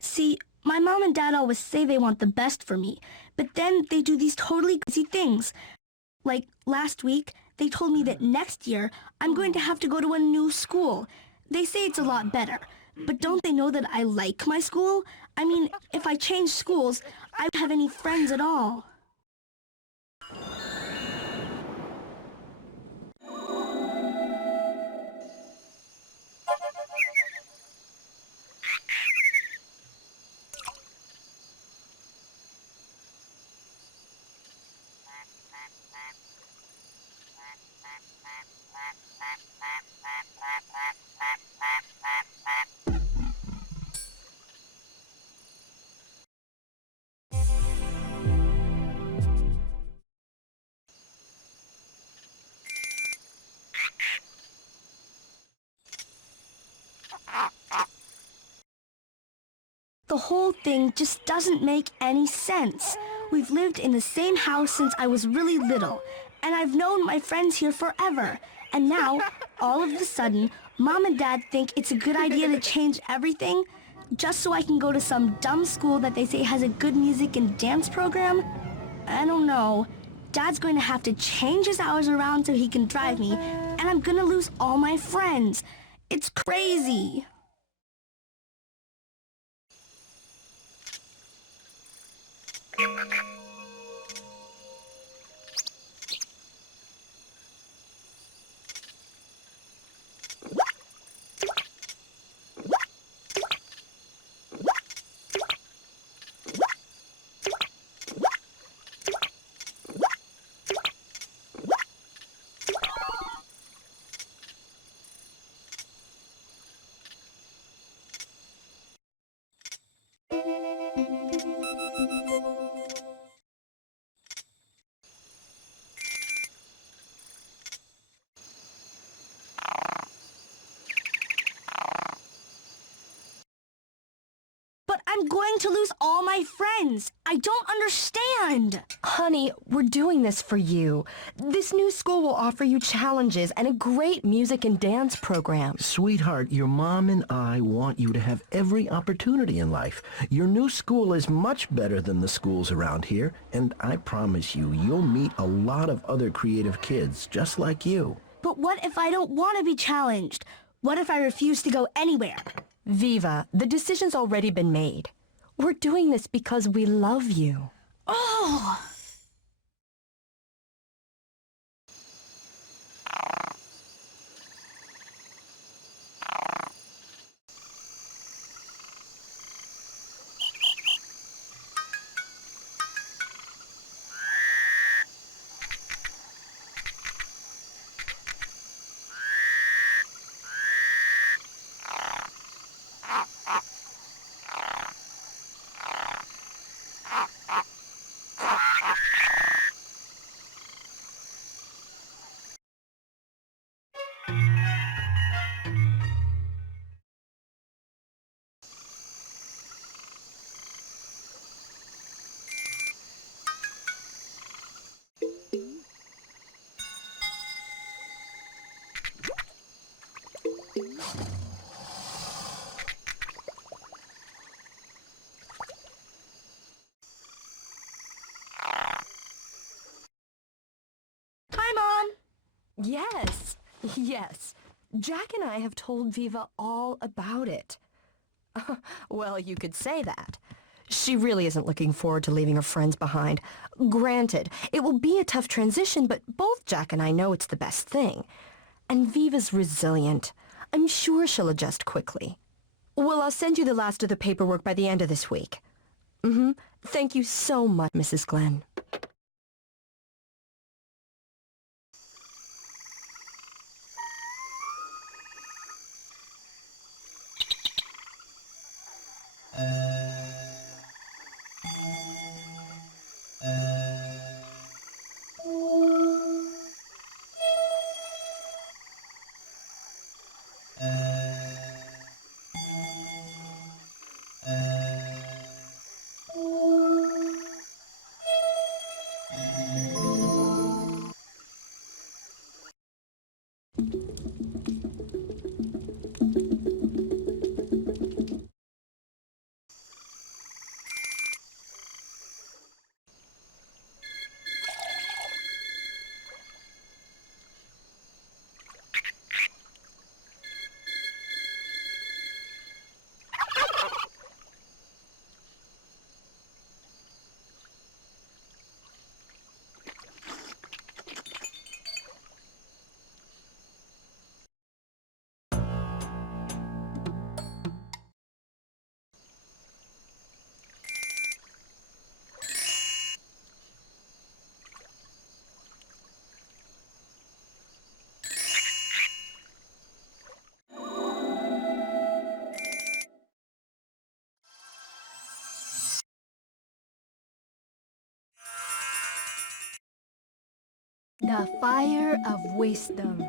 See, my mom and dad always say they want the best for me, but then they do these totally crazy things. Like last week, they told me that next year I'm going to have to go to a new school. They say it's a lot better, but don't they know that I like my school? I mean, if I change schools, I wouldn't have any friends at all. The whole thing just doesn't make any sense. We've lived in the same house since I was really little, and I've known my friends here forever. And now, all of a sudden, Mom and Dad think it's a good idea to change everything just so I can go to some dumb school that they say has a good music and dance program? I don't know. Dad's going to have to change his hours around so he can drive me, and I'm going to lose all my friends. It's crazy. But I'm going to lose all my friends. I don't understand. Honey, we're doing this for you. This new school will offer you challenges and a great music and dance program. Sweetheart, your mom and I want you to have every opportunity in life. Your new school is much better than the schools around here, and I promise you, you'll meet a lot of other creative kids just like you. But what if I don't want to be challenged? What if I refuse to go anywhere? Viva, the decision's already been made. We're doing this because we love you. Oh! Hi, Mom! Yes, yes. Jack and I have told Viva all about it. Well, you could say that. She really isn't looking forward to leaving her friends behind. Granted, it will be a tough transition, but both Jack and I know it's the best thing. And Viva's resilient. I'm sure she'll adjust quickly. Well, I'll send you the last of the paperwork by the end of this week. Thank you so much, Mrs. Glenn. The Fire of Wisdom.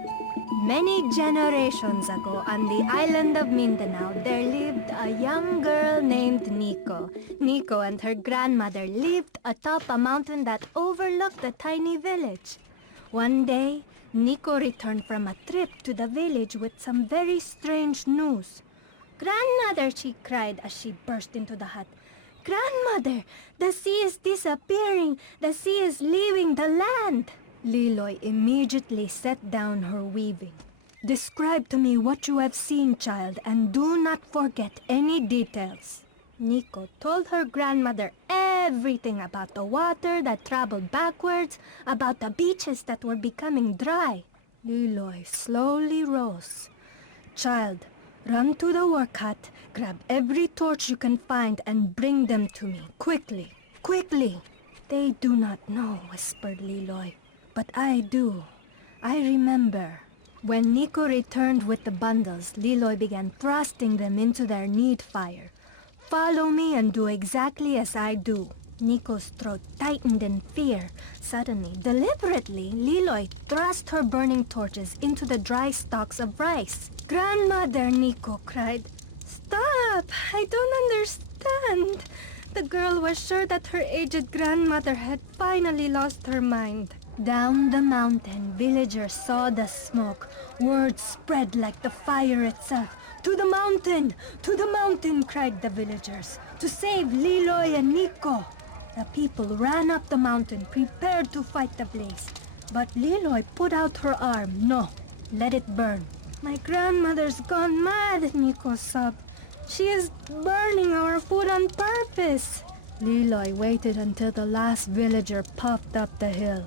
Many generations ago on the island of Mindanao, there lived a young girl named Nico. Nico and her grandmother lived atop a mountain that overlooked a tiny village. One day, Nico returned from a trip to the village with some very strange news. "Grandmother," she cried as she burst into the hut. "Grandmother, the sea is disappearing. The sea is leaving the land." Liloy immediately set down her weaving. "Describe to me what you have seen, child, and do not forget any details." Nico told her grandmother everything about the water that traveled backwards, about the beaches that were becoming dry. Liloy slowly rose. "Child, run to the work hut, grab every torch you can find, and bring them to me. Quickly, quickly!" "They do not know," whispered Liloy. "But I do. I remember." When Nico returned with the bundles, Liloy began thrusting them into their need fire. "Follow me and do exactly as I do." Nico's throat tightened in fear. Suddenly, deliberately, Liloy thrust her burning torches into the dry stalks of rice. "Grandmother," Nico cried. "Stop! I don't understand." The girl was sure that her aged grandmother had finally lost her mind. Down the mountain, villagers saw the smoke. Word spread like the fire itself. "To the mountain! To the mountain!" cried the villagers. "To save Liloy and Nico!" The people ran up the mountain, prepared to fight the blaze. But Liloy put out her arm. "No, let it burn." "My grandmother's gone mad," Nico sobbed. "She is burning our food on purpose." Liloy waited until the last villager puffed up the hill.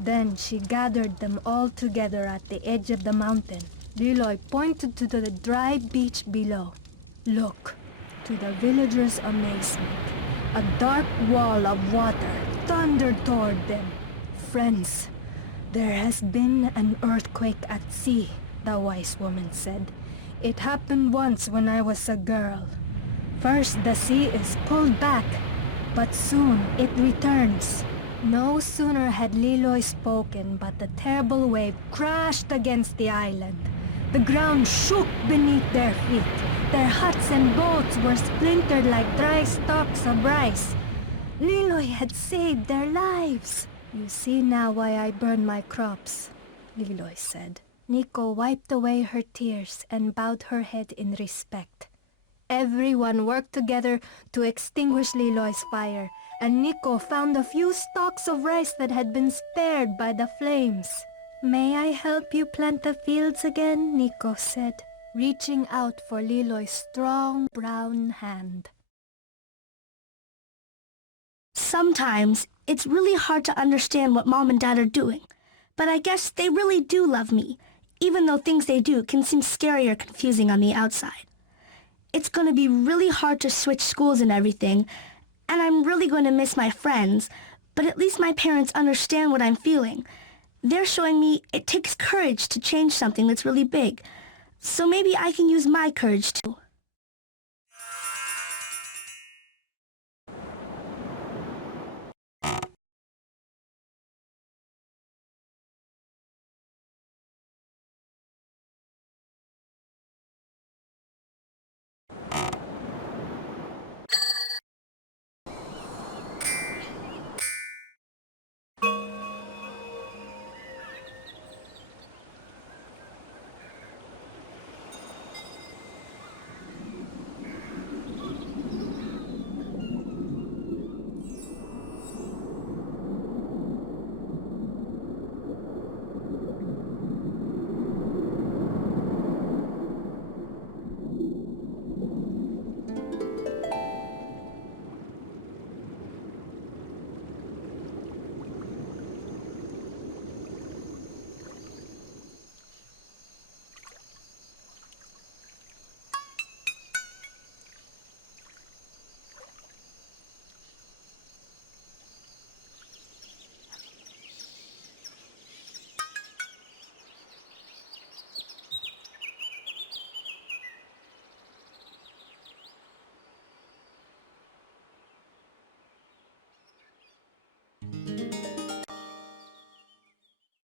Then she gathered them all together at the edge of the mountain. Liloy pointed to the dry beach below. "Look." To the villagers' amazement, a dark wall of water thundered toward them. "Friends, there has been an earthquake at sea," the wise woman said. "It happened once when I was a girl. First the sea is pulled back, but soon it returns." No sooner had Liloy spoken, but the terrible wave crashed against the island. The ground shook beneath their feet. Their huts and boats were splintered like dry stalks of rice. Liloy had saved their lives. "You see now why I burn my crops," Liloy said. Nico wiped away her tears and bowed her head in respect. Everyone worked together to extinguish Liloy's fire, and Nico found a few stalks of rice that had been spared by the flames. "May I help you plant the fields again?" Nico said, reaching out for Liloy's strong brown hand. Sometimes it's really hard to understand what Mom and Dad are doing, but I guess they really do love me, even though things they do can seem scary or confusing on the outside. It's going to be really hard to switch schools and everything, and I'm really going to miss my friends, but at least my parents understand what I'm feeling. They're showing me it takes courage to change something that's really big, so maybe I can use my courage too.